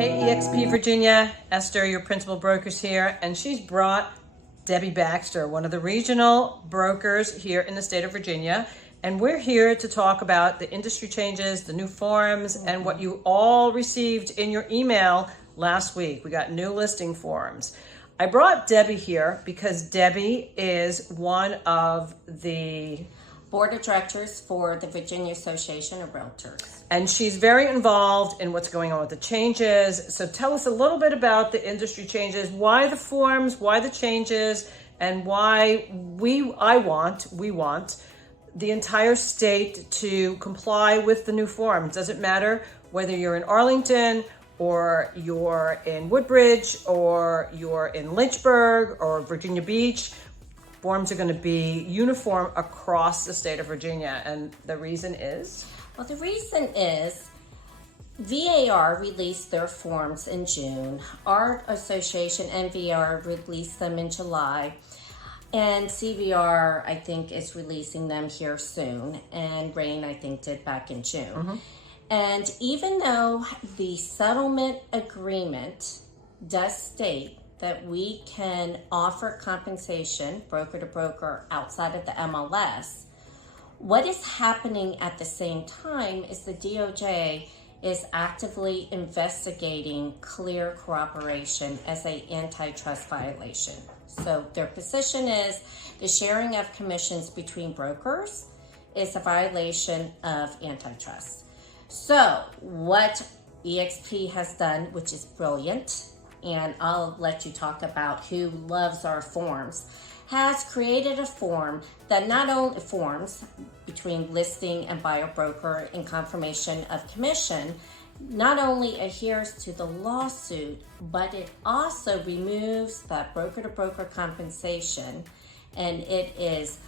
Hey eXp Virginia, Esther, your principal broker's here, and she's brought Debbie Baxter, one of the regional brokers here in the state of Virginia. And we're here to talk about the industry changes, the new forms, and what you all received in your email last week. We got new listing forms. I brought Debbie here because Debbie is one of the Board of Directors for the Virginia Association of Realtors. And she's very involved in what's going on with the changes. So tell us a little bit about the industry changes, why the forms, why the changes, and why we want the entire state to comply with the new forms. Doesn't matter whether you're in Arlington or you're in Woodbridge or you're in Lynchburg or Virginia Beach. Forms are going to be uniform across the state of Virginia. And the reason is? Well, the reason is VAR released their forms in June. Our association, NVR, released them in July. And CVR, I think, is releasing them here soon. And RAIN, I think, did back in June. Mm-hmm. And even though the settlement agreement does state that we can offer compensation broker to broker outside of the MLS, what is happening at the same time is the DOJ is actively investigating clear cooperation as an antitrust violation. So their position is the sharing of commissions between brokers is a violation of antitrust. So what eXp has done, which is brilliant, and I'll let you talk about who loves our forms, has created a form that not only forms between listing and buyer broker in confirmation of commission, not only adheres to the lawsuit, but it also removes that broker to broker compensation, and it is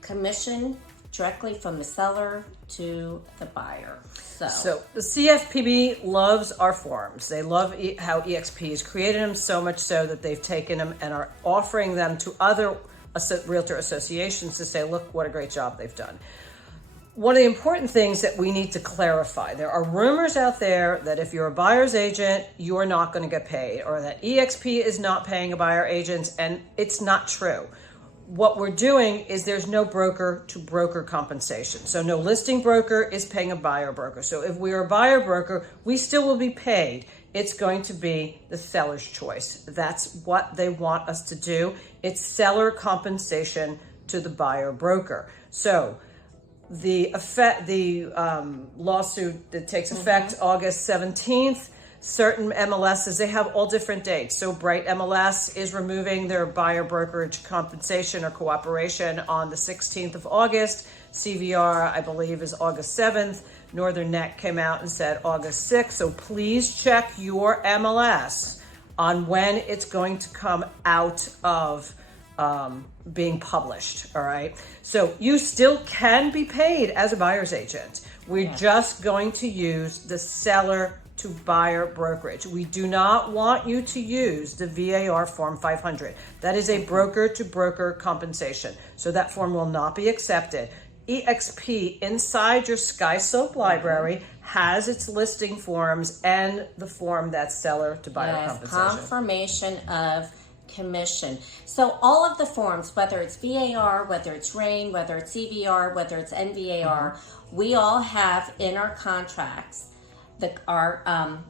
commission directly from the seller to the buyer. So the CFPB loves our forms. They love how eXp has created them, so much so that they've taken them and are offering them to other realtor associations to say, look what a great job they've done. One of the important things that we need to clarify, there are rumors out there that if you're a buyer's agent, you're not going to get paid, or that eXp is not paying a buyer agent, and it's not true. What we're doing is there's no broker to broker compensation. So no listing broker is paying a buyer broker. So if we are a buyer broker, we still will be paid. It's going to be the seller's choice. That's what they want us to do. It's seller compensation to the buyer broker. So the lawsuit that takes effect August 17th, certain MLSs, they have all different dates. So Bright MLS is removing their buyer brokerage compensation or cooperation on the 16th of August. CVR, I believe, is August 7th. Northern Net came out and said August 6th. So please check your MLS on when it's going to come out of being published, all right? So you still can be paid as a buyer's agent. We're just going to use the seller to buyer brokerage. We do not want you to use the VAR Form 500. That is a broker to broker compensation. So that form will not be accepted. eXp inside your SkySoap library has its listing forms and the form that's seller to buyer compensation. Confirmation of commission. So all of the forms, whether it's VAR, whether it's RAIN, whether it's CVR, whether it's NVAR, we all have in our contracts our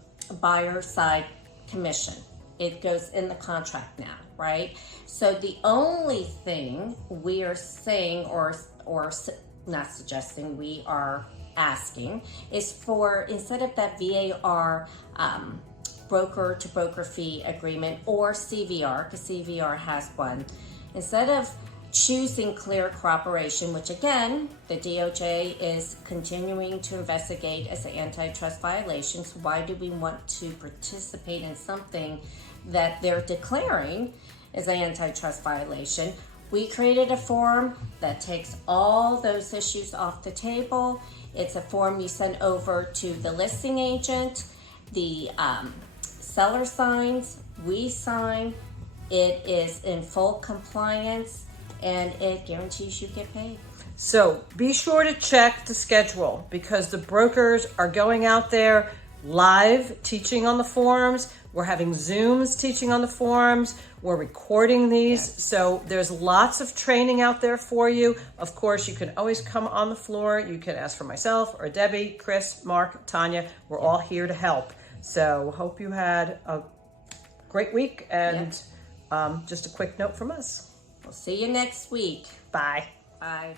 buyer side commission. It goes in the contract now, right? So the only thing we are saying or not suggesting, we are asking is for, instead of that VAR broker to broker fee agreement or CVR, because CVR has one, instead of choosing clear cooperation, which again, the DOJ is continuing to investigate as an antitrust violation. So why do we want to participate in something that they're declaring as an antitrust violation? We created a form that takes all those issues off the table. It's a form you send over to the listing agent, the seller signs, we sign. It is in full compliance, and it guarantees you get paid. So be sure to check the schedule, because the brokers are going out there live teaching on the forms. We're having Zooms teaching on the forms. We're recording these. So there's lots of training out there for you. Of course, you can always come on the floor. You can ask for myself or Debbie, Chris, Mark, Tanya. We're all here to help. So hope you had a great week. And just a quick note from us. We'll see you next week. Bye. Bye.